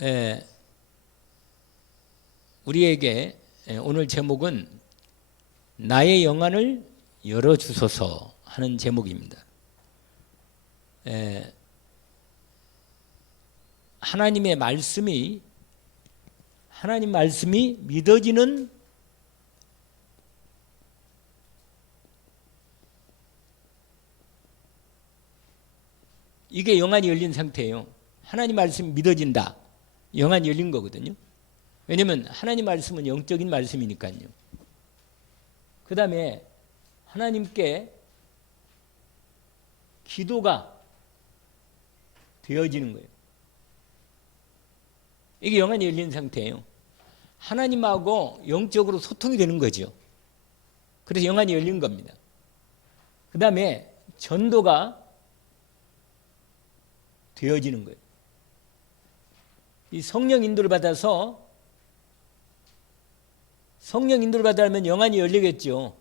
에, 우리에게 오늘 제목은 나의 영안을 열어주소서 하는 제목입니다. 하나님 말씀이 믿어지는 이게 영안이 열린 상태예요. 하나님 말씀이 믿어진다. 영안이 열린 거거든요. 왜냐하면 하나님 말씀은 영적인 말씀이니까요. 그 다음에 하나님께 기도가 되어지는 거예요. 이게 영안이 열린 상태예요. 하나님하고 영적으로 소통이 되는 거죠. 그래서 영안이 열린 겁니다. 그 다음에 전도가 되어지는 거예요. 이 성령 인도를 받아서 하면 영안이 열리겠죠.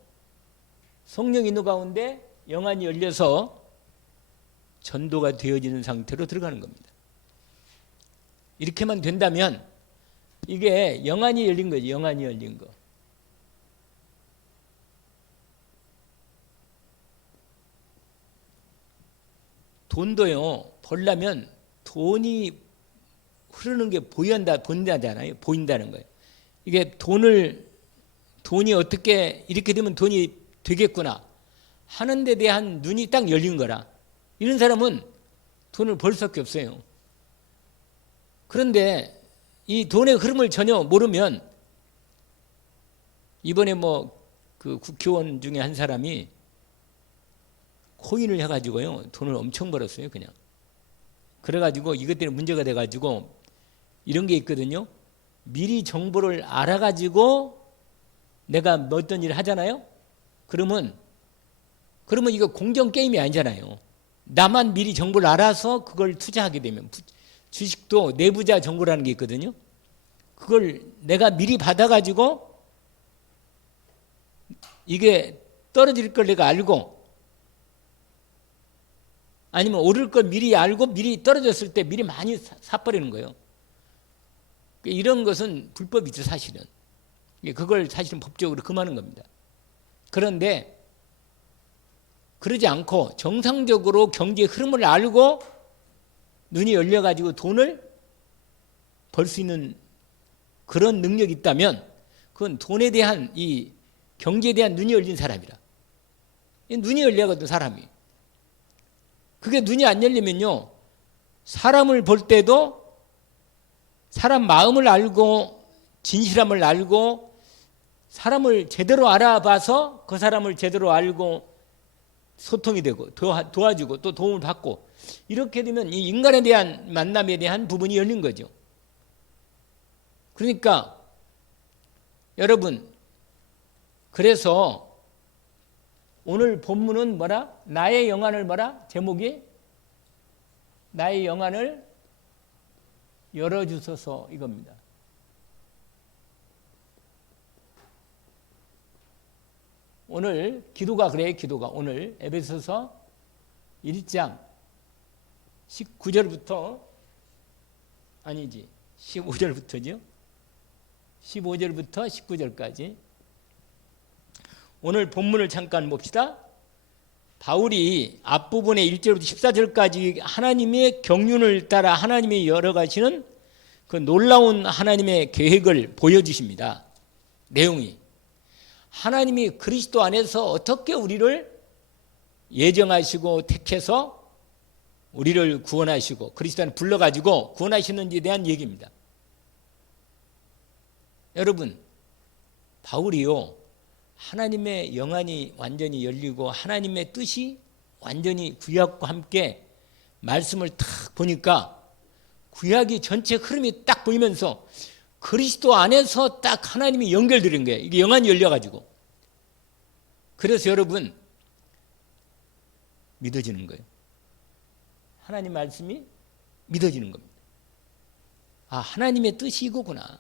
성령 인도 가운데 영안이 열려서 전도가 되어지는 상태로 들어가는 겁니다. 이렇게만 된다면 이게 영안이 열린 거죠. 영안이 열린 거. 돈도요, 벌려면 돈이 흐르는 게 보인다잖아요. 보인다는 거예요. 이게 돈이 어떻게 이렇게 되면 돈이 되겠구나 하는 데 대한 눈이 딱 열린 거라. 이런 사람은 돈을 벌 수밖에 없어요. 그런데 이 돈의 흐름을 전혀 모르면, 이번에 그 국회의원 중에 한 사람이 코인을 해가지고요 돈을 엄청 벌었어요. 그냥 그래가지고 이것 때문에 문제가 돼가지고 이런 게 있거든요. 미리 정보를 알아가지고 내가 어떤 일을 하잖아요. 그러면 이거 공정 게임이 아니잖아요. 나만 미리 정보를 알아서 그걸 투자하게 되면, 주식도 내부자 정보라는 게 있거든요. 그걸 내가 미리 받아가지고 이게 떨어질 걸 내가 알고, 아니면 오를 걸 미리 알고 미리 떨어졌을 때 미리 많이 사버리는 거예요. 이런 것은 불법이죠, 사실은. 그걸 사실은 법적으로 금하는 겁니다. 그런데 그러지 않고 정상적으로 경제의 흐름을 알고 눈이 열려가지고 돈을 벌 수 있는 그런 능력이 있다면 그건 돈에 대한, 이 경제에 대한 눈이 열린 사람이라. 눈이 열려가지고 사람이. 그게 눈이 안 열리면요, 사람을 볼 때도 사람 마음을 알고 진실함을 알고 사람을 제대로 알아봐서 그 사람을 제대로 알고 소통이 되고 도와주고 또 도움을 받고, 이렇게 되면 이 인간에 대한 만남에 대한 부분이 열린 거죠. 그러니까 여러분, 그래서 오늘 본문은 뭐라? 나의 영안을 뭐라? 제목이 나의 영안을 열어주소서 이겁니다. 오늘 기도가 그래요. 기도가 오늘 에베소서 1장 19절부터, 아니지 15절부터죠. 15절부터 19절까지 오늘 본문을 잠깐 봅시다. 바울이 앞부분에 1절부터 14절까지 하나님의 경륜을 따라 하나님이 열어가시는 그 놀라운 하나님의 계획을 보여주십니다. 내용이 하나님이 그리스도 안에서 어떻게 우리를 예정하시고 택해서 우리를 구원하시고 그리스도 안에 불러가지고 구원하시는지에 대한 얘기입니다. 여러분, 바울이요, 하나님의 영안이 완전히 열리고 하나님의 뜻이 완전히 구약과 함께 말씀을 탁 보니까 구약이 전체 흐름이 딱 보이면서 그리스도 안에서 딱 하나님이 연결되는 거예요. 이게 영안이 열려가지고. 그래서 여러분, 믿어지는 거예요. 하나님 말씀이 믿어지는 겁니다. 아, 하나님의 뜻이 이거구나.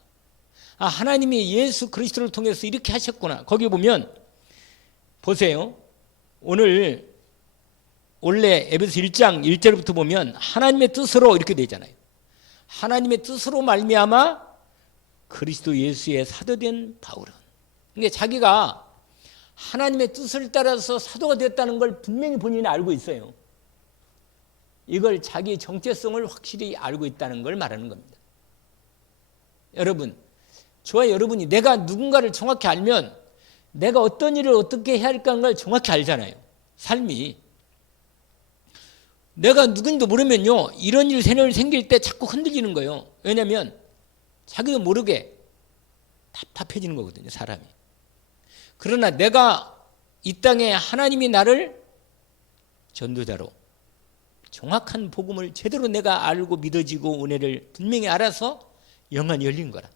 아, 하나님이 예수 그리스도를 통해서 이렇게 하셨구나. 거기 보면 보세요. 원래 에베소 1장 1절부터 보면 하나님의 뜻으로 이렇게 되잖아요. 하나님의 뜻으로 말미암아 그리스도 예수의 사도된 바울은, 그러니까 자기가 하나님의 뜻을 따라서 사도가 됐다는 걸 분명히 본인이 알고 있어요. 이걸 자기 정체성을 확실히 알고 있다는 걸 말하는 겁니다. 여러분, 저와 여러분이 내가 누군가를 정확히 알면 내가 어떤 일을 어떻게 해야 할까는 걸 정확히 알잖아요. 삶이. 내가 누군지도 모르면요, 이런 일 생일 생길 때 자꾸 흔들리는 거예요. 왜냐하면 자기도 모르게 답답해지는 거거든요, 사람이. 그러나 내가 이 땅에 하나님이 나를 전도자로 정확한 복음을 제대로 내가 알고 믿어지고 은혜를 분명히 알아서 영안이 열린 거라.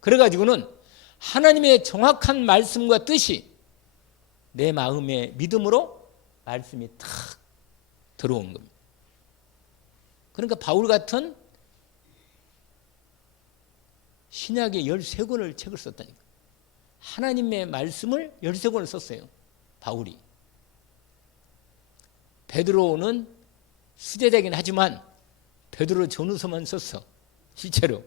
그래가지고는 하나님의 정확한 말씀과 뜻이 내 마음의 믿음으로 말씀이 탁 들어온 겁니다. 그러니까 바울 같은 신약의 13권을 책을 썼다니까. 하나님의 말씀을 13권을 썼어요, 바울이. 베드로는 수제자긴 하지만 베드로 전후서만 썼어, 실제로.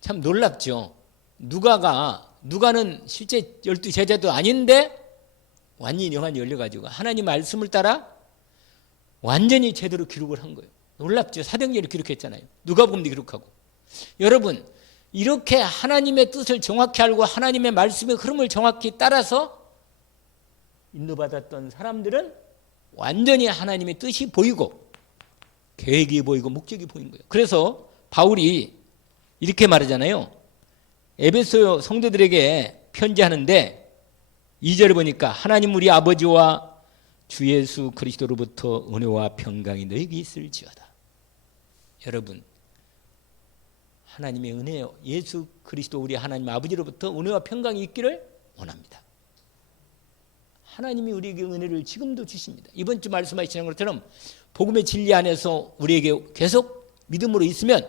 참 놀랍죠. 누가는 실제 12제자도 아닌데 완전히 영안이 열려가지고 하나님 말씀을 따라 완전히 제대로 기록을 한 거예요. 놀랍죠. 사도행전을 기록했잖아요. 누가복음도 기록하고. 여러분, 이렇게 하나님의 뜻을 정확히 알고 하나님의 말씀의 흐름을 정확히 따라서 인도받았던 사람들은 완전히 하나님의 뜻이 보이고 계획이 보이고 목적이 보인 거예요. 그래서 바울이 이렇게 말하잖아요. 에베소 성도들에게 편지하는데 2절을 보니까 하나님 우리 아버지와 주 예수 그리스도로부터 은혜와 평강이 너에게 있을지어다. 여러분, 하나님의 은혜요, 예수 그리스도 우리 하나님 아버지로부터 은혜와 평강이 있기를 원합니다. 하나님이 우리에게 은혜를 지금도 주십니다. 이번 주 말씀하시는 것처럼 복음의 진리 안에서 우리에게 계속 믿음으로 있으면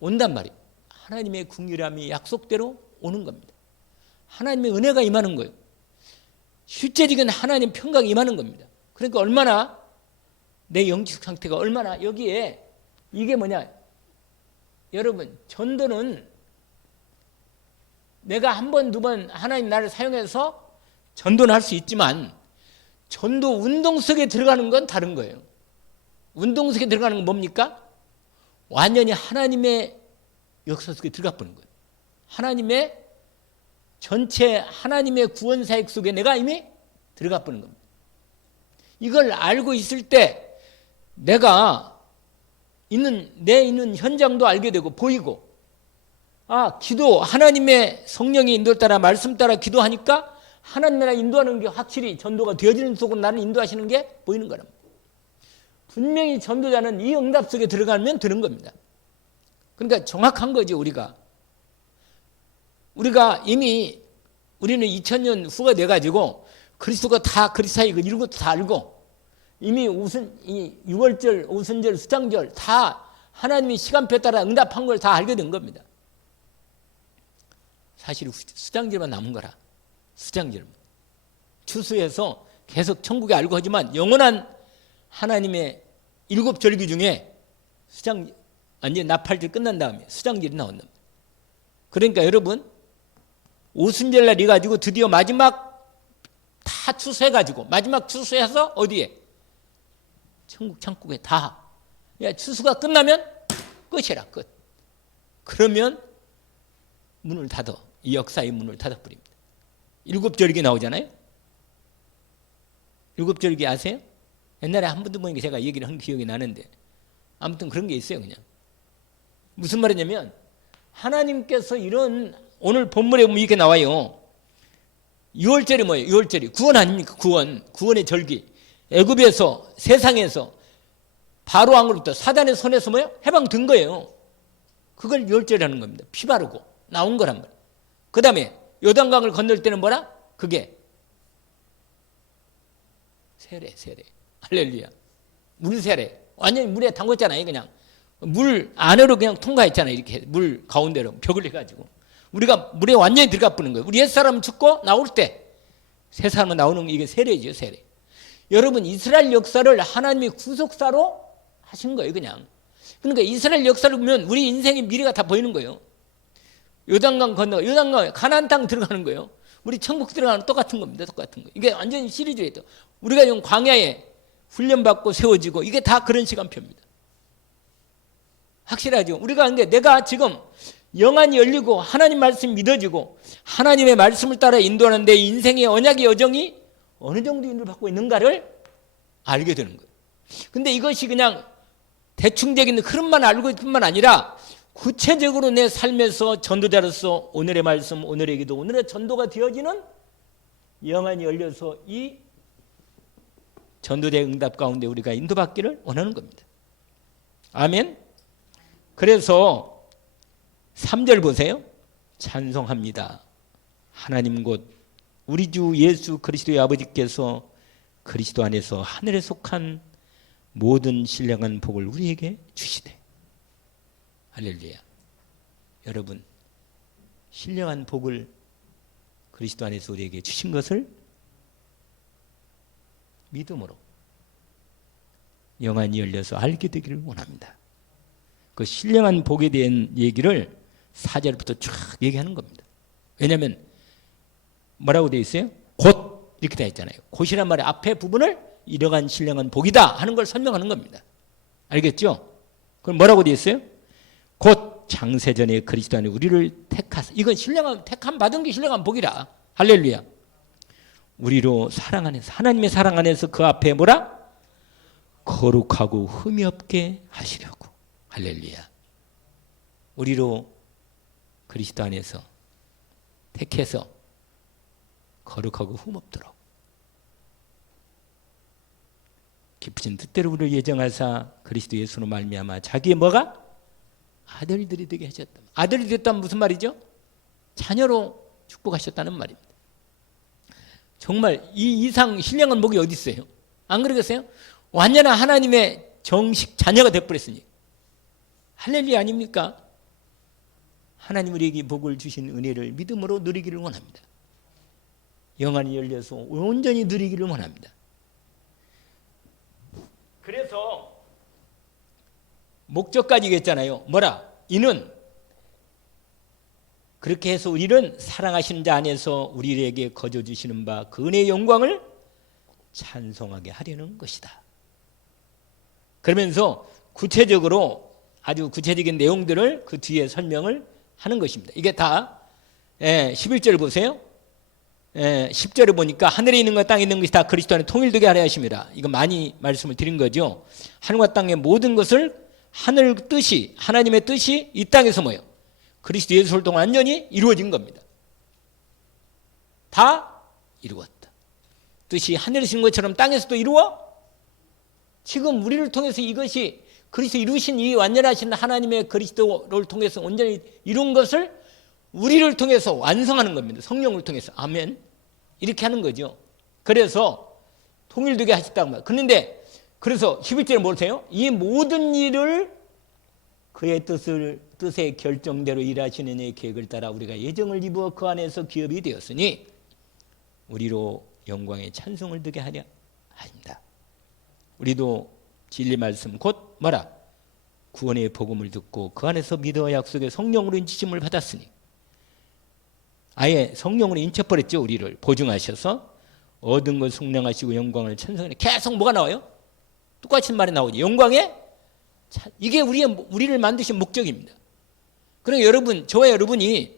온단 말이에요. 하나님의 긍휼함이 약속대로 오는 겁니다. 하나님의 은혜가 임하는 거예요. 실제적인 하나님 평강이 임하는 겁니다. 그러니까 얼마나 내 영적 상태가 얼마나 여기에 이게 뭐냐, 여러분, 전도는 내가 한 번, 두 번 하나님 나를 사용해서 전도는 할 수 있지만 전도 운동 속에 들어가는 건 다른 거예요. 운동 속에 들어가는 건 뭡니까? 완전히 하나님의 역사 속에 들어가 버는 거예요. 하나님의 전체 하나님의 구원 사역 속에 내가 이미 들어가 버는 겁니다. 이걸 알고 있을 때 내가 있는 현장도 알게 되고 보이고, 기도, 하나님의 성령의 인도 따라 말씀 따라 기도하니까 하나님 나라 인도하는 게 확실히 전도가 되어지는 속으로 나는 인도하시는 게 보이는 거랍니다. 분명히 전도자는 이 응답 속에 들어가면 되는 겁니다. 그러니까 정확한 거죠. 우리가 이미 우리는 2000년 후가 돼가지고 그리스도가 다 그리스도의 이런 것도 다 알고 이미 이 6월절, 오순절, 수장절 다 하나님이 시간표에 따라 응답한 걸 다 알게 된 겁니다. 사실 수장절만 남은 거라. 수장절만. 추수해서 계속 천국에 알고 하지만 영원한 하나님의 7절기 중에 완전 나팔절 끝난 다음에 수장절이 나온다. 그러니까 여러분, 오순절날 이가지고 드디어 마지막 다 추수해가지고 마지막 추수해서 어디에? 천국 창국에 다. 추수가 끝나면 끝이라, 끝. 그러면 문을 닫아. 이 역사의 문을 닫아버립니다. 7절기 나오잖아요. 7절기 아세요? 옛날에 한 번도 보니까 제가 얘기를 한 기억이 나는데 아무튼 그런 게 있어요. 그냥 무슨 말이냐면 하나님께서 이런 오늘 본문에 보면 이렇게 나와요. 6월절이 뭐예요? 6월절이 구원 아닙니까? 구원의 절기. 애굽에서 세상에서 바로 왕으로부터 사단의 손에서 뭐예요? 해방된 거예요. 그걸 6월절이라는 겁니다. 피 바르고 나온 거란 말이에요. 그 다음에 요단강을 건널 때는 뭐라? 그게 세례. 할렐루야. 물 세례. 완전히 물에 담궜잖아요. 그냥 물 안으로 그냥 통과했잖아요. 이렇게 물 가운데로 벽을 해가지고 우리가 물에 완전히 들어가 버는 거예요. 우리 옛사람은 죽고 나올 때 새 사람은 나오는 게 이게 세례죠. 세례. 여러분, 이스라엘 역사를 하나님이 구속사로 하신 거예요. 그냥 그러니까 이스라엘 역사를 보면 우리 인생의 미래가 다 보이는 거예요. 요단강 건너가, 요단강 가나안 땅 들어가는 거예요. 우리 천국 들어가는 똑같은 겁니다. 똑같은 거. 이게 완전히 시리즈예요. 우리가 좀 광야에 훈련받고 세워지고 이게 다 그런 시간표입니다. 확실하죠. 우리가 근데 내가 지금 영안이 열리고 하나님 말씀이 믿어지고 하나님의 말씀을 따라 인도하는 내 인생의 언약의 여정이 어느 정도 인도를 받고 있는가를 알게 되는 거예요. 근데 이것이 그냥 대충적인 흐름만 알고 있을 뿐만 아니라 구체적으로 내 삶에서 전도자로서 오늘의 말씀, 오늘의 기도, 오늘의 전도가 되어지는 영안이 열려서 이 전도자의 응답 가운데 우리가 인도받기를 원하는 겁니다. 아멘. 그래서 3절 보세요. 찬송합니다. 하나님 곧 우리 주 예수 그리스도의 아버지께서 그리스도 안에서 하늘에 속한 모든 신령한 복을 우리에게 주시되. 할렐루야. 여러분, 신령한 복을 그리스도 안에서 우리에게 주신 것을 믿음으로 영안이 열려서 알게 되기를 원합니다. 그 신령한 복에 대한 얘기를 4절부터 쫙 얘기하는 겁니다. 왜냐하면 뭐라고 되어 있어요? 곧 이렇게 되어 있잖아요. 곧이란 말의 앞에 부분을 이러한 신령한 복이다 하는 걸 설명하는 겁니다. 알겠죠? 그럼 뭐라고 되어 있어요? 곧 장세전에 그리스도 안에 우리를 택하사. 이건 신령한 택함 받은 게 신령한 복이라. 할렐루야. 우리로 사랑 안에서 하나님의 사랑 안에서 그 앞에 뭐라? 거룩하고 흠이 없게 하시려고. 할렐루야. 우리로 그리스도 안에서 택해서 거룩하고 흠 없도록 깊으신 뜻대로 우리를 예정하사 그리스도 예수로 말미암아 자기의 뭐가? 아들들이 되게 하셨다. 아들이 됐다면 무슨 말이죠? 자녀로 축복하셨다는 말입니다. 정말 이 이상 신령한 복이 어디 있어요? 안 그러겠어요? 완전한 하나님의 정식 자녀가 되어버렸으니 할렐루야 아닙니까? 하나님 우리에게 복을 주신 은혜를 믿음으로 누리기를 원합니다. 영안이 열려서 온전히 누리기를 원합니다. 그래서 목적까지 얘기했잖아요. 뭐라? 이는 그렇게 해서 우리는 사랑하시는 자 안에서 우리에게 거저 주시는 바 그 은혜의 영광을 찬송하게 하려는 것이다. 그러면서 구체적으로 아주 구체적인 내용들을 그 뒤에 설명을 하는 것입니다. 이게 다 11절 보세요. 10절에 보니까 하늘에 있는 것 땅에 있는 것이 다 그리스도 안에 통일되게 하려 하심이라. 이거 많이 말씀을 드린 거죠. 하늘과 땅의 모든 것을 하늘 뜻이 하나님의 뜻이 이 땅에서 뭐예요? 그리스도 예수를 통해 완전히 이루어진 겁니다. 다 이루었다. 뜻이 하늘에서 있는 것처럼 땅에서도 이루어 지금 우리를 통해서 이것이 그리스도 이루신 이 완전하신 하나님의 그리스도를 통해서 온전히 이룬 것을 우리를 통해서 완성하는 겁니다. 성령을 통해서. 아멘. 이렇게 하는 거죠. 그래서 통일되게 하셨다고 말이에요. 그런데 그래서 11절에 뭐세요? 이 모든 일을 그의 뜻의 결정대로 일하시는 이의 계획을 따라 우리가 예정을 입어 그 안에서 기업이 되었으니 우리로 영광의 찬송을 듣게 하려 합니다. 우리도 진리 말씀 곧 뭐라? 구원의 복음을 듣고 그 안에서 믿어 약속의 성령으로 인치심을 받았으니 아예 성령으로 인쳐버렸죠. 우리를 보증하셔서 얻은 것 속량하시고 영광을 찬송하니 계속 뭐가 나와요? 똑같은 말이 나오죠. 영광의 이게 우리를 만드신 목적입니다. 그러니까 여러분, 저와 여러분이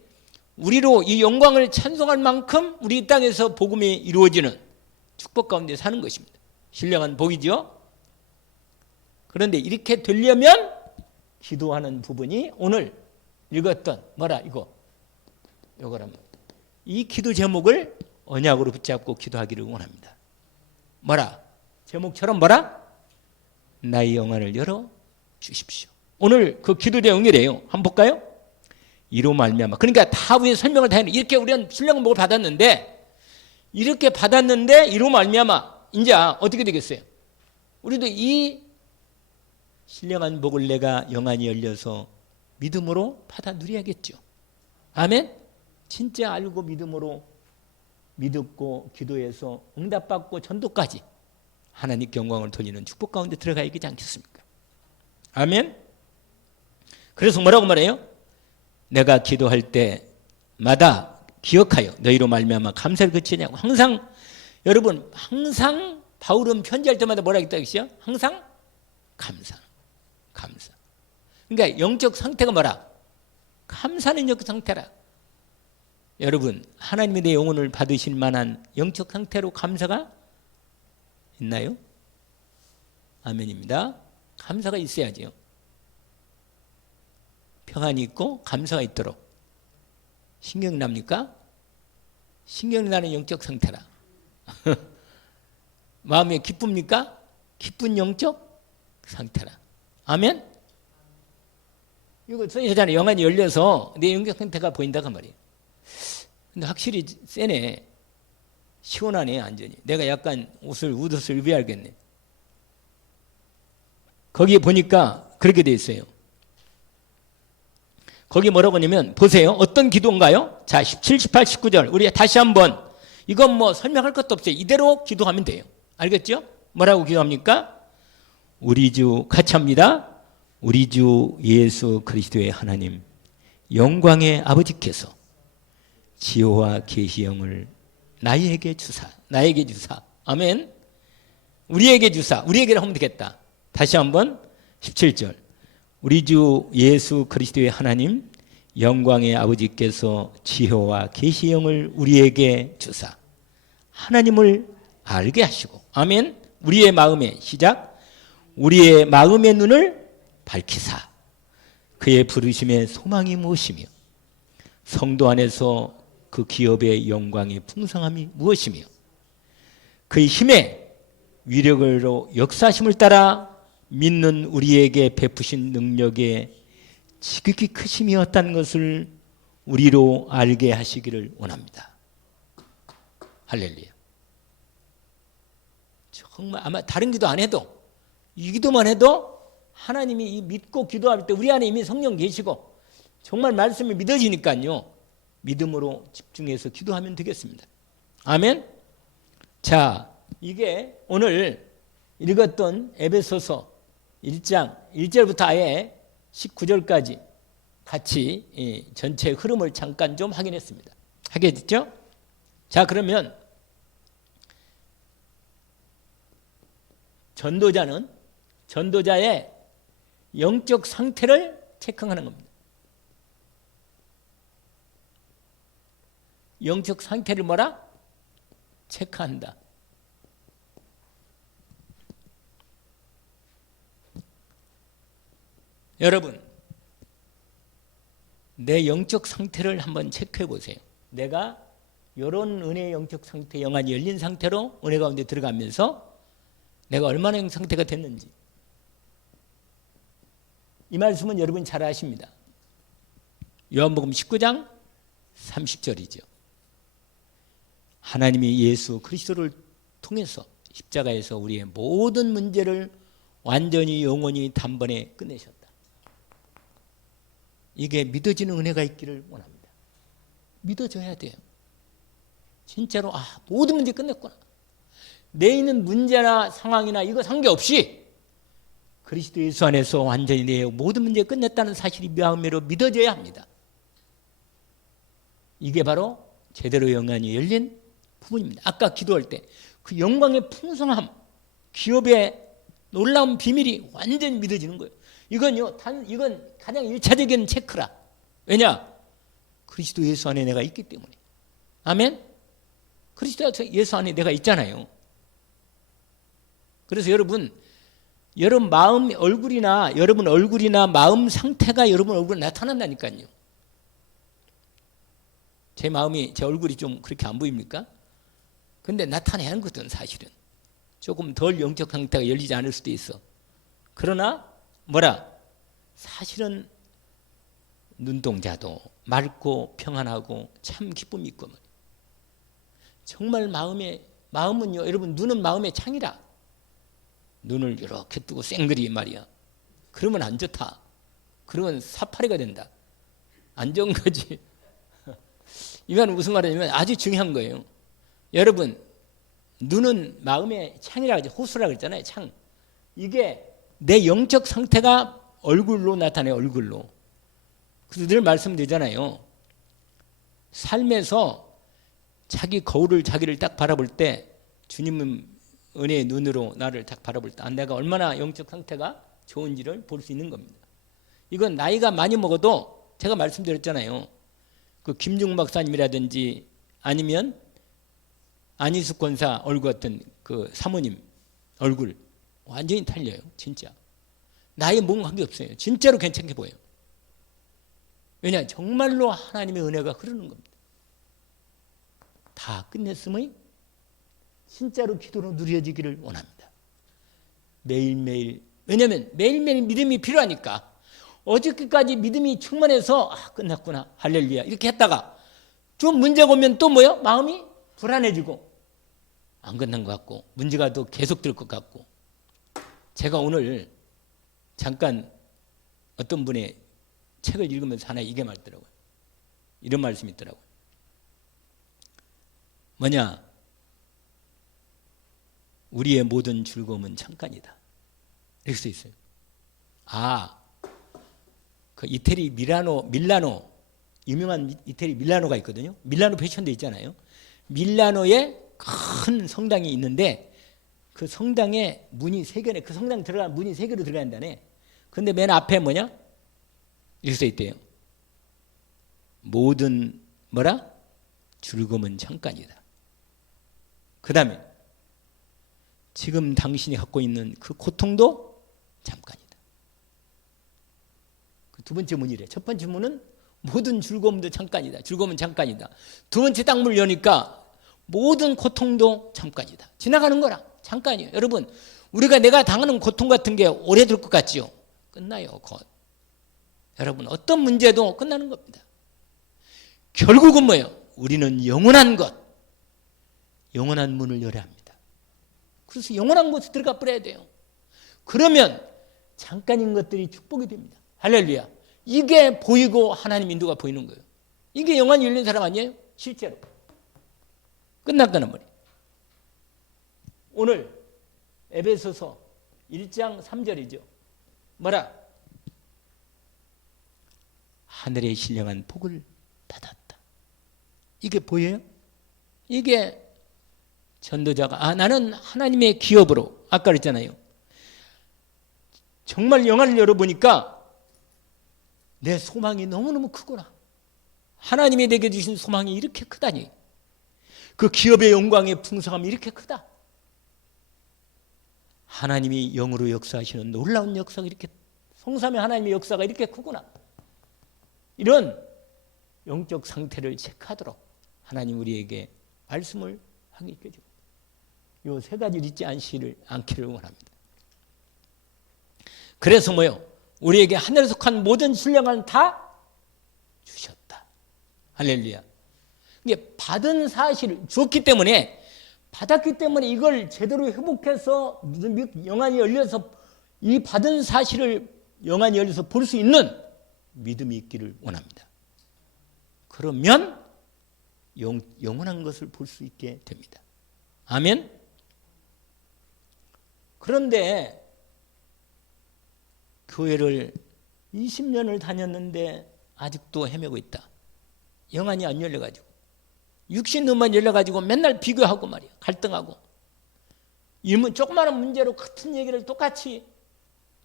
우리로 이 영광을 찬송할 만큼 우리 이 땅에서 복음이 이루어지는 축복 가운데 사는 것입니다. 신령한 복이죠. 그런데 이렇게 되려면 기도하는 부분이 오늘 읽었던 뭐라 요거랍니다. 이 기도 제목을 언약으로 붙잡고 기도하기를 원합니다. 뭐라? 제목처럼 뭐라? 나의 영안을 열어 주십시오. 오늘 그 기도 내용이래요. 한번 볼까요? 이로 말미암아. 그러니까 다 위에 설명을 다 했는데 이렇게 우리는 신령한 복을 받았는데 이렇게 받았는데 이로 말미암아 이제 어떻게 되겠어요? 우리도 이 신령한 복을 내가 영안이 열려서 믿음으로 받아 누려야겠죠. 아멘? 진짜 알고 믿음으로 믿었고 기도해서 응답받고 전도까지 하나님께 영광을 돌리는 축복 가운데 들어가야 되지 않겠습니까? 아멘? 그래서 뭐라고 말해요? 내가 기도할 때마다 기억하여 너희로 말미암아 감사를 그치냐고. 항상 여러분, 항상 바울은 편지할 때마다 뭐라 했다 그랬어요? 항상 감사. 그러니까 영적 상태가 뭐라? 감사는 영적 상태라. 여러분, 하나님의 내 영혼을 받으실 만한 영적 상태로 감사가 있나요? 아멘입니다. 감사가 있어야죠. 평안이 있고 감사가 있도록. 신경이 납니까? 신경이 나는 영적 상태라. 마음에 기쁩니까? 기쁜 영적 상태라. 아멘? 이거 써있잖아요. 영안이 열려서 내 영적 상태가 보인다 그 말이에요. 근데 확실히 세네. 시원하네 완전히. 내가 약간 웃옷을 입어야겠네. 거기에 보니까 그렇게 돼 있어요. 거기 뭐라고 하냐면 보세요. 어떤 기도인가요? 자, 17, 18, 19절 우리 다시 한번. 이건 뭐 설명할 것도 없어요. 이대로 기도하면 돼요. 알겠죠? 뭐라고 기도합니까? 우리 주 같이 합니다. 우리 주 예수 그리스도의 하나님 영광의 아버지께서 지혜와 계시 영을 나에게 주사. 아멘. 우리에게 주사. 우리에게 하면 되겠다. 다시 한번 17절 우리 주 예수 그리스도의 하나님 영광의 아버지께서 지혜와 계시 영을 우리에게 주사 하나님을 알게 하시고. 아멘. 우리의 마음의 시작. 우리의 마음의 눈을 밝히사 그의 부르심의 소망이 무엇이며 성도 안에서 그 기업의 영광의 풍성함이 무엇이며 그의 힘의 위력으로 역사심을 따라 믿는 우리에게 베푸신 능력의 지극히 크심이 었다는 것을 우리로 알게 하시기를 원합니다. 할렐루야. 정말 아마 다른 기도 안 해도 이 기도만 해도 하나님이 믿고 기도할 때 우리 안에 이미 성령 계시고 정말 말씀이 믿어지니까요. 믿음으로 집중해서 기도하면 되겠습니다. 아멘. 자, 이게 오늘 읽었던 에베소서 1장 1절부터 아예 19절까지 같이 전체 흐름을 잠깐 좀 확인했습니다. 하게 됐죠? 자, 그러면 전도자의 영적 상태를 체크하는 겁니다. 영적 상태를 뭐라? 체크한다. 여러분, 내 영적 상태를 한번 체크해 보세요. 내가 이런 은혜의 영적 상태, 영안이 열린 상태로 은혜 가운데 들어가면서 내가 얼마나 영적 상태가 됐는지. 이 말씀은 여러분 잘 아십니다. 요한복음 19장 30절이죠. 하나님이 예수 그리스도를 통해서 십자가에서 우리의 모든 문제를 완전히 영원히 단번에 끝내셨다. 이게 믿어지는 은혜가 있기를 원합니다. 믿어져야 돼요. 진짜로 모든 문제 끝냈구나. 내 있는 문제나 상황이나 이거 상관없이 그리스도 예수 안에서 완전히 내 모든 문제 끝냈다는 사실이 마음으로 믿어져야 합니다. 이게 바로 제대로 영안이 열린 부분입니다. 아까 기도할 때 그 영광의 풍성함, 기업의 놀라운 비밀이 완전히 믿어지는 거예요. 이건 가장 1차적인 체크라. 왜냐? 그리스도 예수 안에 내가 있기 때문에. 아멘? 그리스도 예수 안에 내가 있잖아요. 그래서 여러분 얼굴이나 마음 상태가 여러분 얼굴에 나타난다니까요. 제 얼굴이 좀 그렇게 안 보입니까? 근데 나타내는 것은 사실은 조금 덜 영적 상태가 열리지 않을 수도 있어. 그러나 사실은 눈동자도 맑고 평안하고 참 기쁨이 있고 정말 마음은요, 여러분 눈은 마음의 창이라. 눈을 이렇게 뜨고 쌩그리 말이야. 그러면 안 좋다. 그러면 사파리가 된다. 안 좋은 거지. 이건 무슨 말이냐면 아주 중요한 거예요. 여러분, 눈은 마음의 창이라고 하죠. 호수라고 그랬잖아요. 창. 이게 내 영적 상태가 얼굴로 나타나요. 얼굴로. 그래서 늘 말씀드리잖아요. 삶에서 자기 거울을 자기를 딱 바라볼 때 주님은 은혜의 눈으로 나를 딱 바라볼 때 내가 얼마나 영적 상태가 좋은지를 볼 수 있는 겁니다. 이건 나이가 많이 먹어도 제가 말씀드렸잖아요. 그 김중 박사님이라든지 아니면 안희숙 권사 얼굴 같은 그 사모님 얼굴 완전히 달려요. 진짜. 나이 먹은 관계없어요. 진짜로 괜찮게 보여요. 왜냐? 정말로 하나님의 은혜가 흐르는 겁니다. 다 끝냈으니 진짜로 기도로 누려지기를 원합니다. 매일매일. 왜냐하면 매일매일 믿음이 필요하니까. 어저께까지 믿음이 충만해서 끝났구나 할렐루야 이렇게 했다가 좀 문제가 오면 또 뭐요? 마음이 불안해지고 안 끝난 것 같고 문제가 더 계속될 것 같고. 제가 오늘 잠깐 어떤 분의 책을 읽으면서 하나 이게 말더라고요. 이런 말씀이 있더라고요. 뭐냐? 우리의 모든 즐거움은 잠깐이다. 이렇게 써 있어요. 그 이태리 밀라노 유명한 이태리 밀라노가 있거든요. 밀라노 패션대 있잖아요. 밀라노에 큰 성당이 있는데 그 성당에 문이 3개네. 그 성당 들어가면 문이 3개로 들어간다네. 근데 맨 앞에 뭐냐? 이렇게 써 있대요. 모든 뭐라? 즐거움은 잠깐이다. 그 다음에 지금 당신이 갖고 있는 그 고통도 잠깐이다. 그 두 번째 문이래. 첫 번째 문은 모든 즐거움도 잠깐이다. 즐거움은 잠깐이다. 두 번째 딱 문을 여니까 모든 고통도 잠깐이다. 지나가는 거라. 잠깐이에요. 여러분, 우리가 내가 당하는 고통 같은 게 오래 될 것 같지요? 끝나요. 곧. 여러분, 어떤 문제도 끝나는 겁니다. 결국은 뭐예요? 우리는 영원한 것, 영원한 문을 열어야 합니다. 그래서 영원한 곳에 들어가 버려야 돼요. 그러면 잠깐인 것들이 축복이 됩니다. 할렐루야. 이게 보이고 하나님 인도가 보이는 거예요. 이게 영원히 열린 사람 아니에요? 실제로. 끝났다는 말이에요. 오늘 에베소서 1장 3절이죠. 뭐라? 하늘에 신령한 복을 받았다. 이게 보여요? 이게 전도자가 나는 하나님의 기업으로 아까 그랬잖아요. 정말 영화를 열어보니까 내 소망이 너무너무 크구나. 하나님이 내게 주신 소망이 이렇게 크다니. 그 기업의 영광의 풍성함이 이렇게 크다. 하나님이 영으로 역사하시는 놀라운 역사가 이렇게 성삼의 하나님의 역사가 이렇게 크구나. 이런 영적 상태를 체크하도록 하나님 우리에게 말씀을 하게 있게 됩니다. 이 3가지를 잊지 않기를 원합니다. 그래서 뭐요? 우리에게 하늘에 속한 모든 신령은 다 주셨다. 할렐루야. 이게 받은 사실을 주었기 때문에 받았기 때문에 이걸 제대로 회복해서 영안이 열려서 이 받은 사실을 영안이 열려서 볼 수 있는 믿음이 있기를 원합니다. 그러면 영원한 것을 볼 수 있게 됩니다. 아멘. 그런데 교회를 20년을 다녔는데 아직도 헤매고 있다. 영안이 안 열려가지고 육신으로만 열려가지고 맨날 비교하고 말이야. 갈등하고 조그마한 문제로 같은 얘기를 똑같이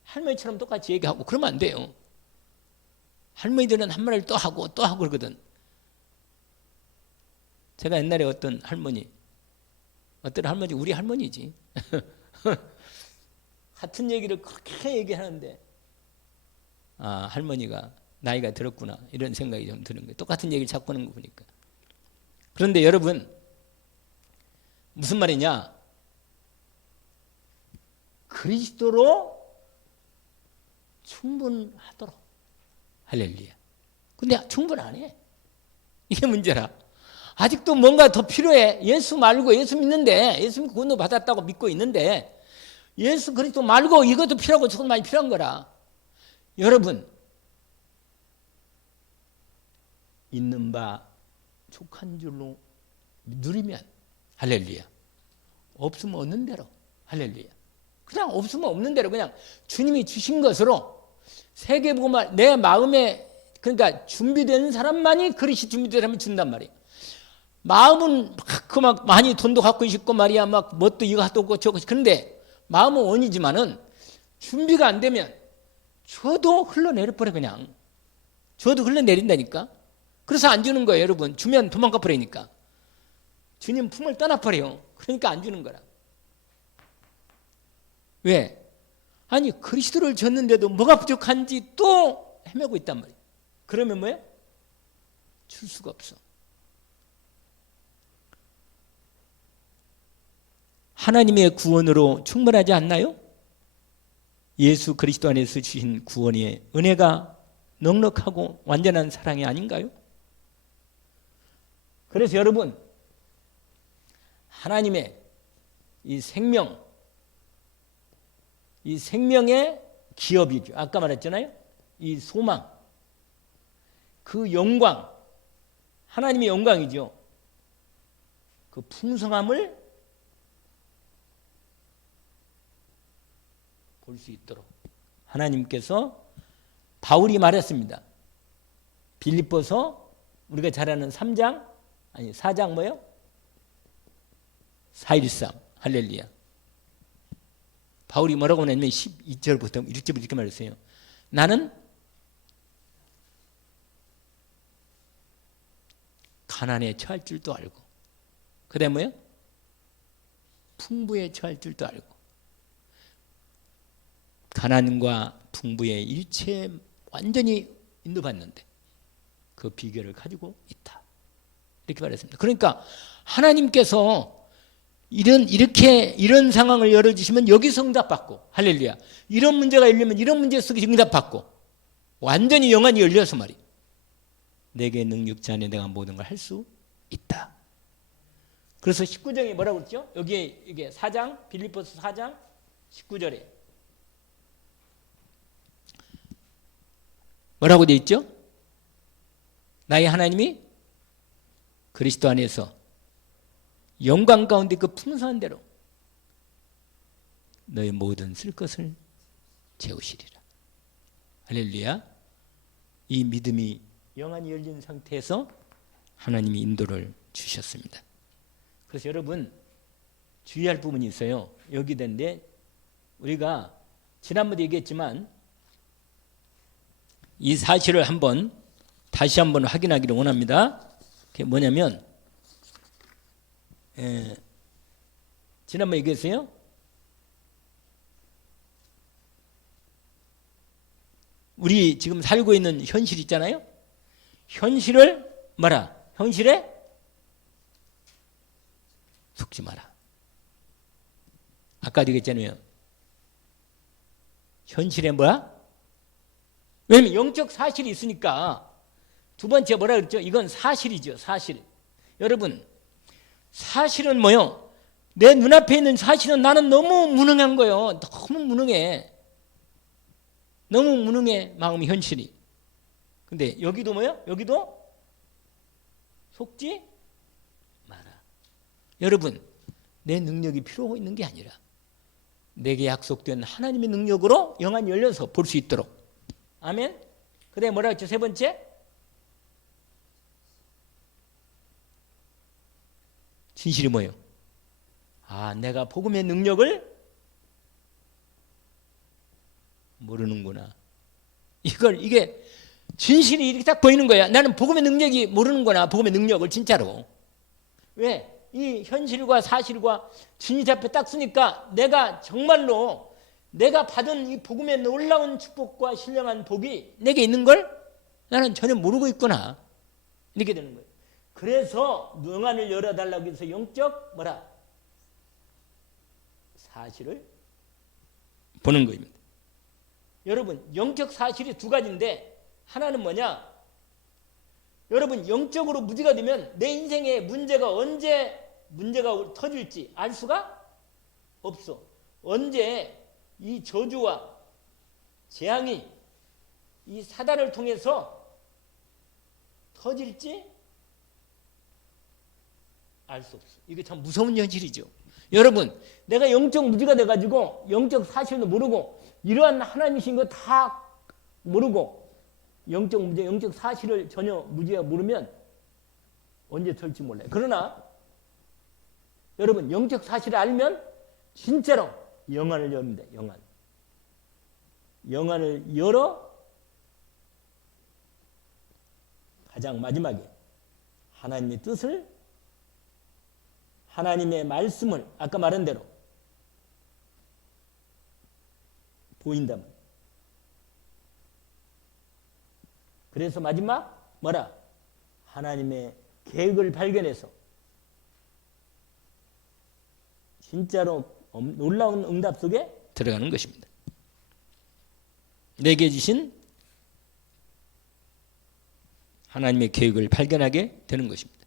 할머니처럼 똑같이 얘기하고 그러면 안 돼요. 할머니들은 한 말을 또 하고 그러거든. 제가 옛날에 어떤 할머니 우리 할머니지. 같은 얘기를 그렇게 얘기하는데 할머니가 나이가 들었구나 이런 생각이 좀 드는 거예요. 똑같은 얘기를 자꾸 하는 거 보니까. 그런데 여러분 무슨 말이냐? 그리스도로 충분하도록. 할렐루야. 근데 충분 안 해. 이게 문제라. 아직도 뭔가 더 필요해. 예수 말고 예수 믿는데 예수 믿고 구원도 받았다고 믿고 있는데 예수 그리스도 말고 이것도 필요하고 저것도 많이 필요한 거라. 여러분 있는 바 족한 줄로 누리면 할렐루야. 없으면 없는 대로 할렐루야. 그냥 없으면 없는 대로 그냥 주님이 주신 것으로 세계복음을 내 마음에 그러니까 준비된 사람만이 그릇이 준비된 사람이 준단 말이에요. 마음은 막 많이 돈도 갖고 싶고 말이야, 막 뭣도 이거 갖고 없고 저거. 그런데 마음은 원이지만은 준비가 안 되면 저도 흘러내려버려. 그냥 저도 흘러내린다니까. 그래서 안 주는 거예요. 여러분, 주면 도망가 버리니까. 주님 품을 떠나버려요. 그러니까 안 주는 거라. 왜? 아니, 그리스도를 줬는데도 뭐가 부족한지 또 헤매고 있단 말이에요. 그러면 뭐예요? 줄 수가 없어. 하나님의 구원으로 충분하지 않나요? 예수 그리스도 안에서 주신 구원의 은혜가 넉넉하고 완전한 사랑이 아닌가요? 그래서 여러분, 하나님의 이 생명의 기업이죠. 아까 말했잖아요. 이 소망, 그 영광, 하나님의 영광이죠. 그 풍성함을 볼 수 있도록 하나님께서 바울이 말했습니다. 빌립보서 우리가 잘 아는 4장 뭐예요? 4.13 할렐루야. 바울이 뭐라고 하냐면 12절부터 이렇게 말했어요. 나는 가난에 처할 줄도 알고, 그 다음에 뭐예요? 풍부에 처할 줄도 알고, 가난과 풍부의 일체에 완전히 인도받는데 그 비결을 가지고 있다. 이렇게 말했습니다. 그러니까 하나님께서 이런 상황을 열어주시면 여기서 응답받고, 할렐루야. 이런 문제가 열리면 이런 문제 속에서 응답받고, 완전히 영안이 열려서 말이에요. 내게 능력자 안에 내가 모든 걸 할 수 있다. 그래서 19장에 뭐라고 그랬죠? 여기에 이게 4장, 빌립보서 4장 19절에 뭐라고 되어 있죠? 나의 하나님이 그리스도 안에서 영광 가운데 그 풍성한 대로 너의 모든 쓸 것을 채우시리라. 할렐루야. 이 믿음이 영안이 열린 상태에서 하나님이 인도를 주셨습니다. 그래서 여러분, 주의할 부분이 있어요. 여기 된데 우리가 지난번에 얘기했지만 이 사실을 다시 한번 확인하기를 원합니다. 그게 뭐냐면, 지난번에 얘기했어요. 우리 지금 살고 있는 현실 있잖아요. 현실을 현실에 속지 마라. 아까도 얘기했잖아요. 현실에 왜냐면 영적 사실이 있으니까. 두 번째 뭐라 그랬죠? 이건 사실이죠. 사실. 여러분, 사실은 뭐요? 내 눈앞에 있는 사실은 나는 너무 무능한 거예요. 너무 무능해. 너무 무능해. 마음이 현실이. 근데 여기도 여기도 속지 마라. 여러분, 내 능력이 필요 있는 게 아니라 내게 약속된 하나님의 능력으로 영안이 열려서 볼 수 있도록. 아멘. 그 다음에 뭐라 했죠? 세 번째, 진실이 뭐예요? 내가 복음의 능력을 모르는구나. 이게 진실이 이렇게 딱 보이는 거야. 나는 복음의 능력이 모르는구나. 복음의 능력을 진짜로. 왜? 이 현실과 사실과 진실 앞에 딱 쓰니까 내가 정말로 내가 받은 이 복음의 놀라운 축복과 신령한 복이 내게 있는 걸 나는 전혀 모르고 있구나. 이렇게 되는 거예요. 그래서 영안을 열어달라고 해서 영적 사실을 보는 겁니다. 여러분, 영적 사실이 두 가지인데 하나는 뭐냐? 여러분, 영적으로 무지가 되면 내 인생에 언제 문제가 터질지 알 수가 없어. 언제 이 저주와 재앙이 이 사단을 통해서 터질지 알 수 없어. 이게 참 무서운 현실이죠. 여러분, 내가 영적 무지가 돼가지고 영적 사실도 모르고 이러한 하나님이신 거 다 모르고 영적 문제, 영적 사실을 전혀 무지하게 모르면 언제 될지 몰라요. 그러나 여러분 영적 사실을 알면 진짜로 영안을 엽니다. 영안을 열어 가장 마지막에 하나님의 뜻을, 하나님의 말씀을 아까 말한 대로 보인다면, 그래서 마지막 뭐라? 하나님의 계획을 발견해서 진짜로 놀라운 응답 속에 들어가는 것입니다. 내게 주신 하나님의 계획을 발견하게 되는 것입니다.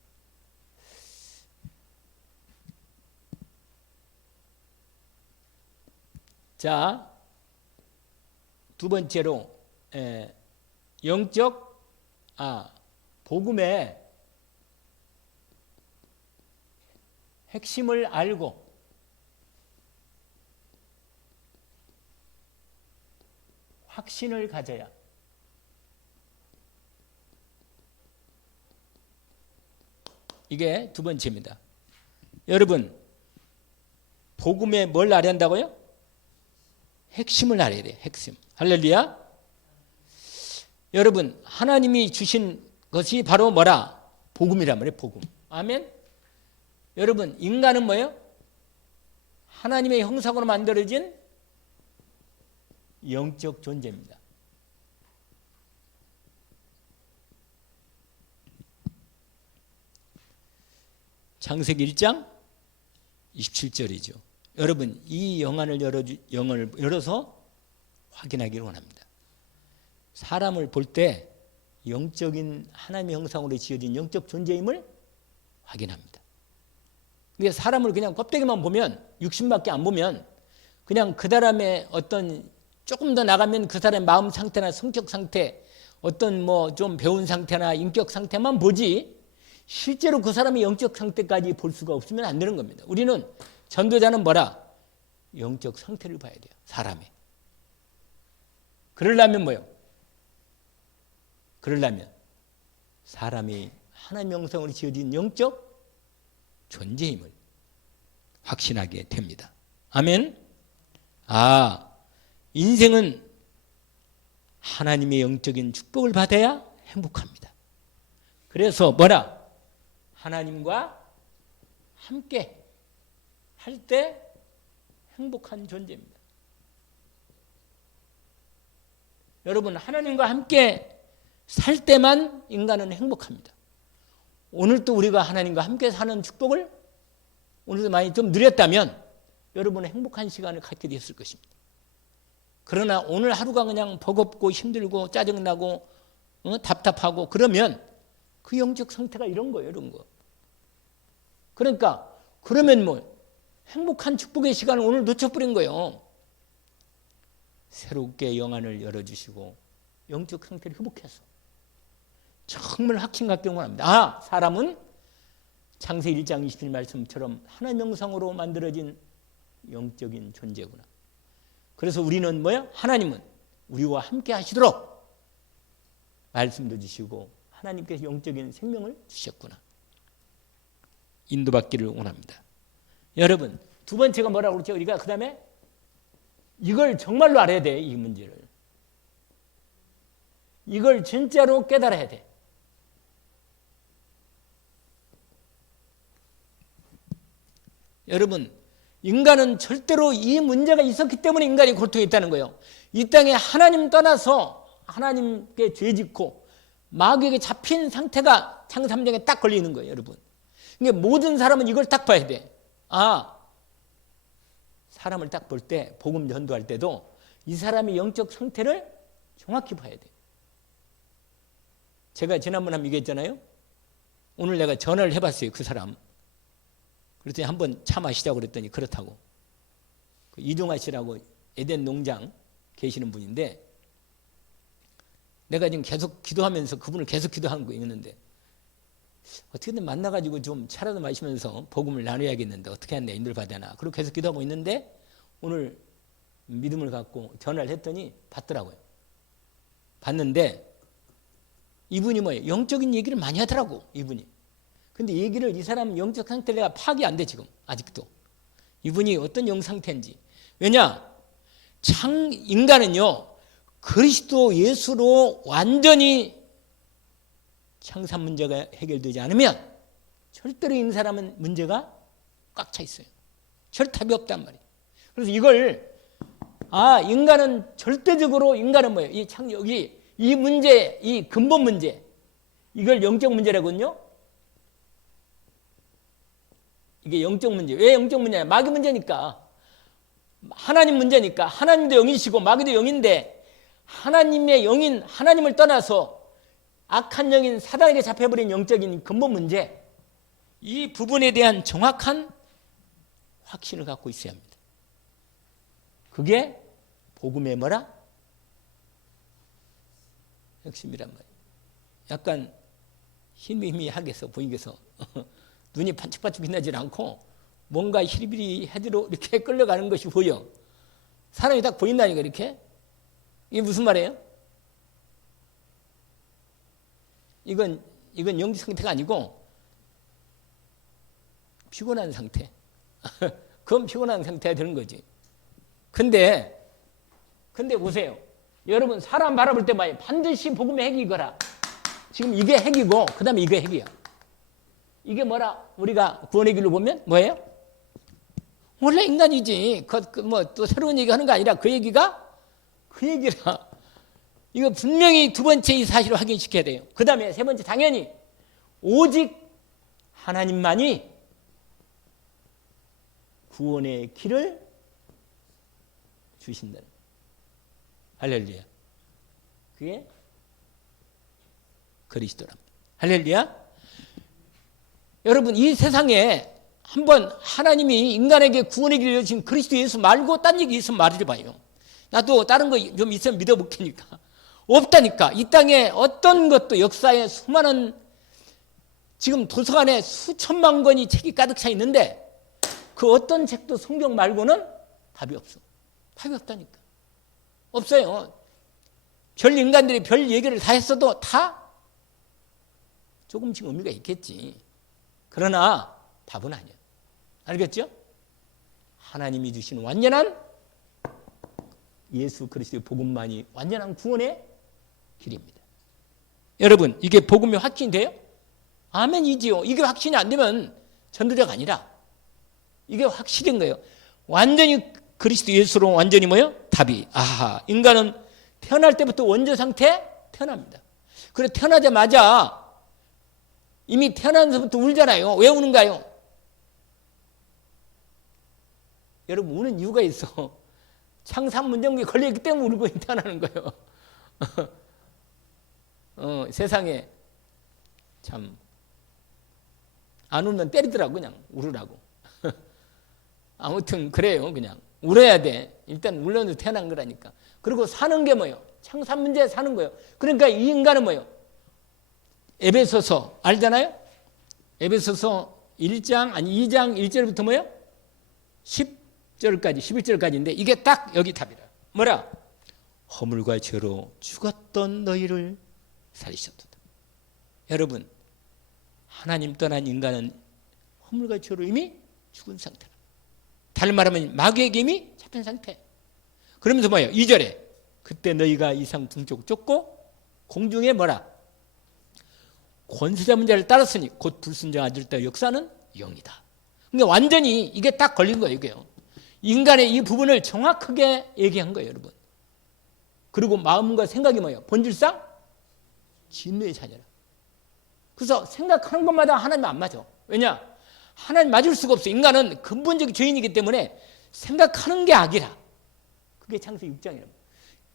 자, 두 번째로 영적 복음의 핵심을 알고 확신을 가져야 이게 두 번째입니다. 여러분 복음에 뭘 알아야 한다고요? 핵심을 알아야 돼요. 핵심. 할렐루야. 여러분 하나님이 주신 것이 바로 뭐라? 복음이란 말이에요. 복음. 아멘. 여러분 인간은 뭐예요? 하나님의 형상으로 만들어진 영적 존재입니다. 창세기 1장 27절이죠. 여러분 이 영안을 열어서 확인하기를 원합니다. 사람을 볼 때 영적인 하나님의 형상으로 지어진 영적 존재임을 확인합니다. 근데 사람을 그냥 껍데기만 보면, 육신밖에 안 보면 그냥 그 사람의 어떤 조금 더 나가면 그 사람의 마음 상태나 성격 상태, 어떤 뭐 좀 배운 상태나 인격 상태만 보지 실제로 그 사람의 영적 상태까지 볼 수가 없으면 안 되는 겁니다. 우리는 전도자는 뭐라? 영적 상태를 봐야 돼요. 사람의. 그러려면 뭐요? 그러려면 사람이 하나님의 형상으로 지어진 영적 존재임을 확신하게 됩니다. 아멘. 인생은 하나님의 영적인 축복을 받아야 행복합니다. 그래서 뭐라? 하나님과 함께 할 때 행복한 존재입니다. 여러분 하나님과 함께 살 때만 인간은 행복합니다. 오늘도 우리가 하나님과 함께 사는 축복을 오늘도 많이 좀 누렸다면 여러분은 행복한 시간을 갖게 되었을 것입니다. 그러나 오늘 하루가 그냥 버겁고 힘들고 짜증나고 답답하고 그러면 그 영적 상태가 이런 거예요. 이런 거. 그러니까 그러면 뭐 행복한 축복의 시간을 오늘 놓쳐버린 거예요. 새롭게 영안을 열어주시고 영적 상태를 회복해서 정말 확신 갖게 원합니다. 사람은 창세기 1장 21 말씀처럼 하나님의 형상으로 만들어진 영적인 존재구나. 그래서 우리는 뭐야? 하나님은 우리와 함께 하시도록 말씀도 주시고 하나님께서 영적인 생명을 주셨구나. 인도받기를 원합니다. 여러분 두 번째가 뭐라고 그랬죠? 우리가 그 다음에 이걸 정말로 알아야 돼. 이 문제를. 이걸 진짜로 깨달아야 돼. 여러분 인간은 절대로 이 문제가 있었기 때문에 인간이 고통이 있다는 거예요. 이 땅에 하나님 떠나서 하나님께 죄짓고 마귀에게 잡힌 상태가 창세 3장에 딱 걸리는 거예요. 여러분. 그러니까 모든 사람은 이걸 딱 봐야 돼. 사람을 딱 볼 때 복음 전도할 때도 이 사람의 영적 상태를 정확히 봐야 돼. 제가 지난번에 한번 얘기했잖아요. 오늘 내가 전화를 해봤어요. 그 사람. 그랬더니 한번 차 마시자고 그랬더니 그렇다고. 이종아 씨라고 에덴 농장 계시는 분인데 내가 지금 계속 기도하면서 그분을 계속 기도하는 거 있는데 어떻게든 만나가지고 좀 차라도 마시면서 복음을 나눠야겠는데 어떻게 하냐 인도를 받아나. 그리고 계속 기도하고 있는데 오늘 믿음을 갖고 전화를 했더니 받더라고요. 받는데 이분이 뭐예요? 영적인 얘기를 많이 하더라고, 이분이. 근데 얘기를 이 사람 영적 상태를 내가 파악이 안 돼, 지금. 아직도. 이분이 어떤 영 상태인지. 왜냐? 인간은요, 그리스도 예수로 완전히 창사 문제가 해결되지 않으면 절대로 이 사람은 문제가 꽉 차 있어요. 절답이 없단 말이에요. 그래서 이걸 인간은 절대적으로 인간은 뭐예요? 이 문제, 이 근본 문제, 이걸 영적 문제라거든요. 이게 영적 문제. 왜 영적 문제냐? 마귀 문제니까. 하나님 문제니까. 하나님도 영이시고 마귀도 영인데 하나님의 영인 하나님을 떠나서 악한 영인 사단에게 잡혀버린 영적인 근본 문제, 이 부분에 대한 정확한 확신을 갖고 있어야 합니다. 그게 복음의 뭐라? 핵심이란 말이에요. 약간 희미하게서 보이게서 눈이 반짝반짝 빛나지 않고 뭔가 히리비리해지로 이렇게 끌려가는 것이 보여. 사람이 딱 보인다니까 이렇게. 이게 무슨 말이에요? 이건 영적 상태가 아니고 피곤한 상태. 그건 피곤한 상태가 되는 거지. 근데 보세요. 여러분 사람 바라볼 때 봐요. 반드시 복음의 핵이 이거라. 지금 이게 핵이고 그 다음에 이게 핵이야. 이게 뭐라? 우리가 구원의 길로 보면 뭐예요? 원래 인간이지. 또 새로운 얘기 하는 거 아니라 그 얘기라. 이거 분명히 두 번째 이 사실을 확인시켜야 돼요. 그 다음에 세 번째, 당연히 오직 하나님만이 구원의 길을 주신다는 거예요. 할렐루야. 그게 그리스도랍니다. 할렐루야. 여러분 이 세상에 한번 하나님이 인간에게 구원의 길을 여신 그리스도 예수 말고 딴 얘기 있으면 말해줘봐요. 나도 다른 거 좀 있으면 믿어볼 테니까. 없다니까. 이 땅에 어떤 것도 역사에 수많은 지금 도서관에 수천만 권의 책이 가득 차 있는데 그 어떤 책도 성경 말고는 답이 없어. 답이 없다니까. 없어요. 별 인간들이 별 얘기를 다 했어도 다 조금씩 의미가 있겠지. 그러나 답은 아니야. 알겠죠? 하나님이 주신 완전한 예수 그리스도의 복음만이 완전한 구원의 길입니다. 여러분 이게 복음이 확신이 돼요? 아멘이지요. 이게 확신이 안 되면 전도자가 아니라 이게 확실한 거예요. 완전히 그리스도 예수로 완전히 뭐요? 답이. 인간은 태어날 때부터 원조 상태에 태어납니다. 그래 태어나자마자 이미 태어나면서부터 울잖아요. 왜 우는가요? 여러분 우는 이유가 있어. 창상문제에 걸려있기 때문에 울고 태어나는 거예요. 세상에 참 안 울면 때리더라고. 그냥 울으라고. 아무튼 그래요. 그냥 울어야 돼. 일단 울면서 태어난 거라니까. 그리고 사는 게 뭐예요? 창상문제에 사는 거예요. 그러니까 이 인간은 뭐예요? 에베소서 알잖아요? 에베소서 2장 1절부터 뭐예요? 10절까지 11절까지인데 이게 딱 여기 답이라. 뭐라? 허물과 죄로 죽었던 너희를 살리셨도다. 여러분 하나님 떠난 인간은 허물과 죄로 이미 죽은 상태라. 다른 말하면 마귀에게 이미 잡힌 상태. 그러면서 뭐예요? 2절에 그때 너희가 이상 등쪽 쫓고 공중에 뭐라? 권세자 문제를 따랐으니 곧 불순종 아들들 역사는 영이다. 그러니까 완전히 이게 딱 걸린 거예요. 이게요. 인간의 이 부분을 정확하게 얘기한 거예요. 여러분. 그리고 마음과 생각이 뭐예요? 본질상 진노의 자녀라. 그래서 생각하는 것마다 하나님 안 맞아. 왜냐? 하나님 맞을 수가 없어. 인간은 근본적인 죄인이기 때문에 생각하는 게 악이라. 그게 창세기 6장이랍니다.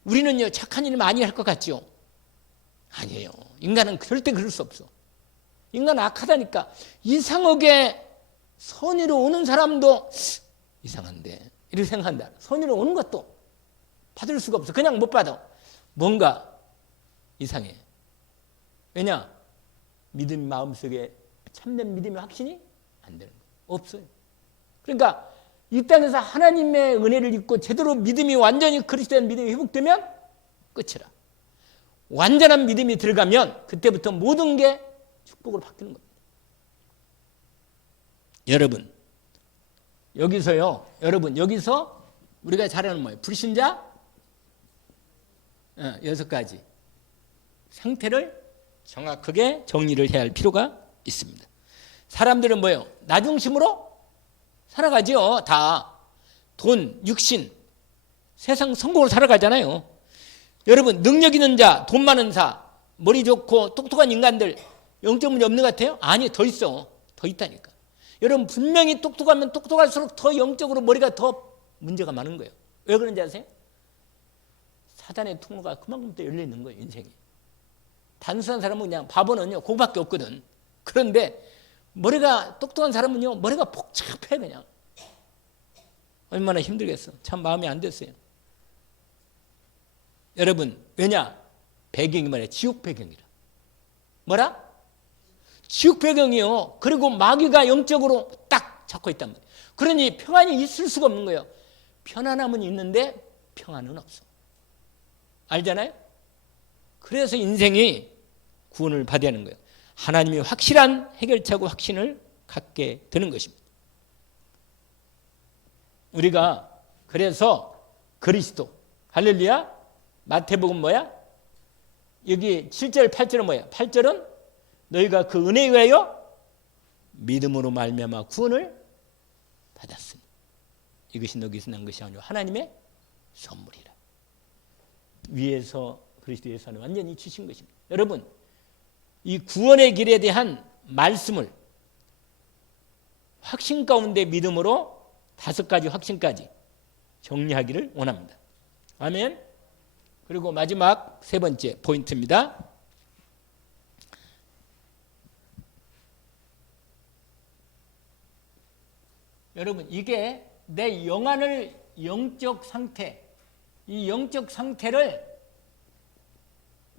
우리는요 착한 일 많이 할 것 같죠? 아니에요. 인간은 절대 그럴 수 없어. 인간은 악하다니까. 이상하게 선의로 오는 사람도 이상한데 이렇게 생각한다. 선의로 오는 것도 받을 수가 없어. 그냥 못 받아. 뭔가 이상해. 왜냐? 믿음 마음속에 참된 믿음의 확신이 안 되는 거예요. 없어요. 그러니까 이 땅에서 하나님의 은혜를 입고 제대로 믿음이 완전히 그리스도의 믿음이 회복되면 끝이라. 완전한 믿음이 들어가면 그때부터 모든 게 축복으로 바뀌는 겁니다. 여러분, 여기서 우리가 잘 아는 뭐예요? 불신자 6가지 상태를 정확하게 정리를 해야 할 필요가 있습니다. 사람들은 뭐예요? 나 중심으로 살아가죠. 다 돈, 육신, 세상 성공을 살아가잖아요. 여러분, 능력 있는 자, 돈 많은 자, 머리 좋고 똑똑한 인간들 영적 문제 없는 것 같아요? 아니, 더 있어. 더 있다니까. 여러분, 분명히 똑똑하면 똑똑할수록 더 영적으로 머리가 더 문제가 많은 거예요. 왜 그런지 아세요? 사단의 통로가 그만큼 또 열려 있는 거예요, 인생이. 단순한 사람은 그냥 바보는요, 그거밖에 없거든. 그런데 머리가 똑똑한 사람은요, 머리가 복잡해, 그냥. 얼마나 힘들겠어. 참 마음이 안 됐어요. 여러분, 왜냐? 배경이 말이야, 지옥 배경이라. 뭐라? 지옥 배경이요. 그리고 마귀가 영적으로 딱 잡고 있단 말이에요. 그러니 평안이 있을 수가 없는 거예요. 편안함은 있는데 평안은 없어. 알잖아요? 그래서 인생이 구원을 받아야 하는 거예요. 하나님이 확실한 해결책과 확신을 갖게 되는 것입니다. 우리가 그래서 그리스도, 할렐루야, 마태복음 뭐야? 여기 7절 8절은 뭐야? 8절은 너희가 그 은혜에 의하여 믿음으로 말미암아 구원을 받았으니 이것이 너희에서 난 것이 아니오 하나님의 선물이라. 위에서 그리스도에서 완전히 주신 것입니다. 여러분, 이 구원의 길에 대한 말씀을 확신 가운데 믿음으로 5가지 확신까지 정리하기를 원합니다. 아멘. 그리고 마지막 3번째 포인트입니다. 여러분, 이게 내 영적 상태, 이 영적 상태를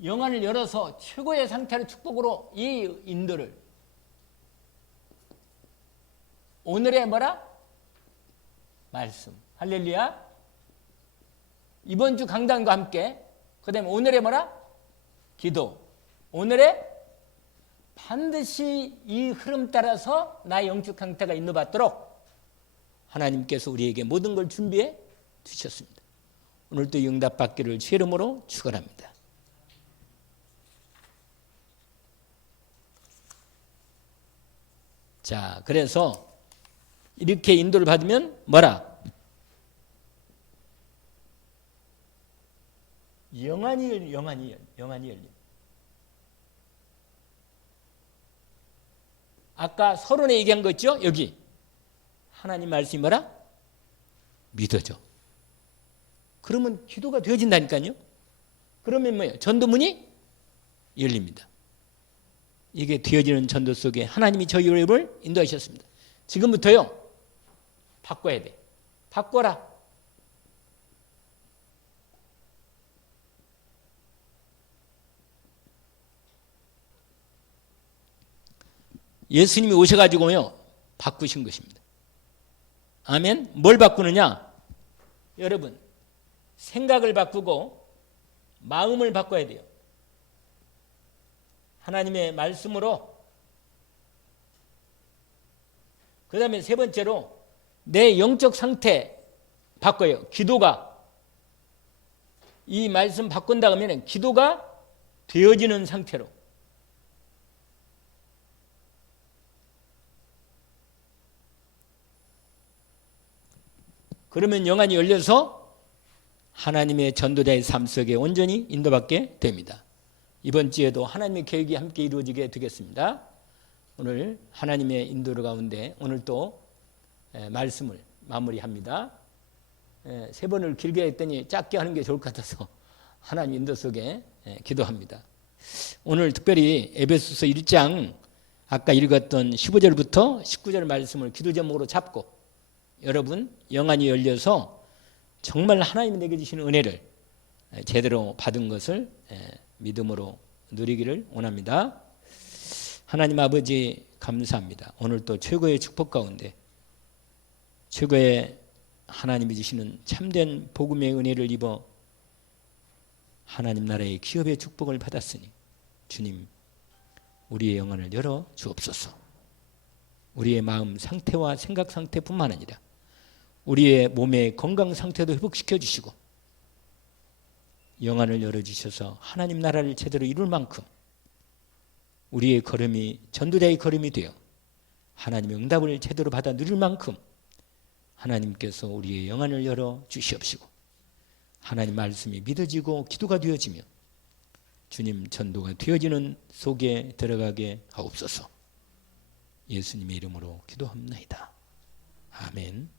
영안을 열어서 최고의 상태를 축복으로 이 인도를 오늘의 뭐라? 말씀. 할렐루야. 이번 주 강단과 함께 그 다음에 오늘의 뭐라? 기도. 오늘의 반드시 이 흐름 따라서 나의 영적 상태가 인도받도록 하나님께서 우리에게 모든 걸 준비해 주셨습니다. 오늘도 응답받기를 주의 이름으로 축원합니다. 자, 그래서 이렇게 인도를 받으면 뭐라? 영안이 열려. 아까 서론에 얘기한 거 있죠? 여기 하나님 말씀이 뭐라? 믿어져. 그러면 기도가 되어진다니까요. 그러면 뭐예요? 전도문이 열립니다. 이게 되어지는 전도 속에 하나님이 저희를 인도하셨습니다. 지금부터요, 바꿔야 돼. 바꿔라. 예수님이 오셔가지고요, 바꾸신 것입니다. 아멘. 뭘 바꾸느냐? 여러분, 생각을 바꾸고 마음을 바꿔야 돼요. 하나님의 말씀으로. 그 다음에 3번째로 내 영적 상태 바꿔요. 기도가. 이 말씀 바꾼다 하면 기도가 되어지는 상태로. 그러면 영안이 열려서 하나님의 전도자의 삶 속에 온전히 인도받게 됩니다. 이번 주에도 하나님의 계획이 함께 이루어지게 되겠습니다. 오늘 하나님의 인도 가운데 오늘 또 말씀을 마무리합니다. 3번을 길게 했더니 짧게 하는 게 좋을 것 같아서 하나님 인도 속에 기도합니다. 오늘 특별히 에베소서 1장 아까 읽었던 15절부터 19절 말씀을 기도 제목으로 잡고 여러분 영안이 열려서 정말 하나님이 내게 주시는 은혜를 제대로 받은 것을 믿음으로 누리기를 원합니다. 하나님 아버지 감사합니다. 오늘 또 최고의 축복 가운데 최고의 하나님이 주시는 참된 복음의 은혜를 입어 하나님 나라의 기업의 축복을 받았으니 주님 우리의 영안을 열어 주옵소서. 우리의 마음 상태와 생각 상태뿐만 아니라 우리의 몸의 건강 상태도 회복시켜 주시고 영안을 열어주셔서 하나님 나라를 제대로 이룰 만큼 우리의 걸음이 전도자의 걸음이 되어 하나님의 응답을 제대로 받아 누릴 만큼 하나님께서 우리의 영안을 열어 주시옵시고 하나님 말씀이 믿어지고 기도가 되어지며 주님 전도가 되어지는 속에 들어가게 하옵소서. 예수님의 이름으로 기도합니다. 아멘.